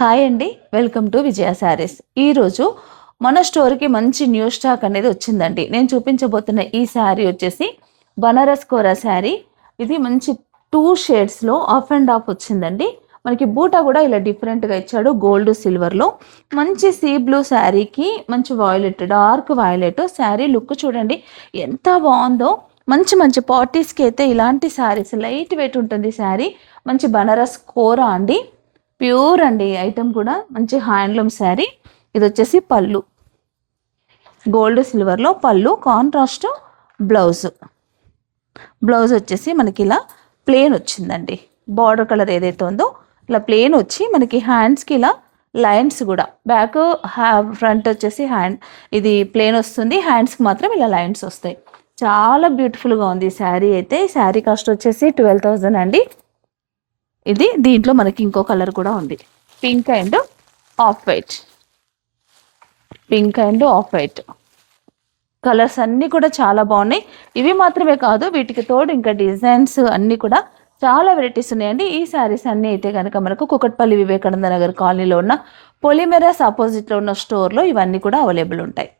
Hi అండి, welcome to విజయ శారీస్. ఈరోజు మన స్టోర్కి మంచి న్యూ స్టాక్ అనేది వచ్చిందండి. నేను చూపించబోతున్న ఈ శారీ వచ్చేసి బనారస్ కోరా శారీ. ఇది మంచి 2 షేడ్స్లో ఆఫ్ అండ్ ఆఫ్ వచ్చిందండి. మనకి బూటా కూడా ఇలా డిఫరెంట్గా ఇచ్చాడు, గోల్డ్ సిల్వర్లో. మంచి సీ బ్లూ శారీకి మంచి violet, dark violet sari look చూడండి ఎంత బాగుందో. మంచి మంచి పార్టీస్కి అయితే ఇలాంటి శారీస్, లైట్ వెయిట్ ఉంటుంది శారీ. మంచి బనారస్ కోరా అండి, ప్యూర్ అండి ఐటమ్ కూడా. మంచి హ్యాండ్లూమ్ శారీ. ఇది వచ్చేసి పళ్ళు, గోల్డ్ సిల్వర్లో పళ్ళు, కాంట్రాస్ట్ బ్లౌజ్. బ్లౌజ్ వచ్చేసి మనకి ఇలా ప్లేన్ వచ్చిందండి. బార్డర్ కలర్ ఏదైతే ఉందో ఇలా ప్లేన్ వచ్చి మనకి హ్యాండ్స్కి ఇలా లైన్స్ కూడా, బ్యాక్ ఫ్రంట్ వచ్చేసి హ్యాండ్ ఇది ప్లేన్ వస్తుంది, హ్యాండ్స్కి మాత్రం ఇలా లైన్స్ వస్తాయి. చాలా బ్యూటిఫుల్గా ఉంది ఈ శారీ అయితే. శారీ కాస్ట్ వచ్చేసి 12,000 అండి. ఇది దీంట్లో మనకి ఇంకో కలర్ కూడా ఉంది, pink and off white. Pink and off white colours అన్నీ కూడా చాలా బాగున్నాయి. ఇవి మాత్రమే కాదు, వీటికి తోడు ఇంకా డిజైన్స్ అన్నీ కూడా చాలా వెరైటీస్ ఉన్నాయండి. ఈ శారీస్ అన్నీ అయితే కనుక మనకు కుకట్పల్లి వివేకానంద నగర్ కాలనీలో ఉన్న పొలిమెరాస్ ఆపోజిట్లో ఉన్న స్టోర్లో ఇవన్నీ కూడా అవైలబుల్ ఉంటాయి.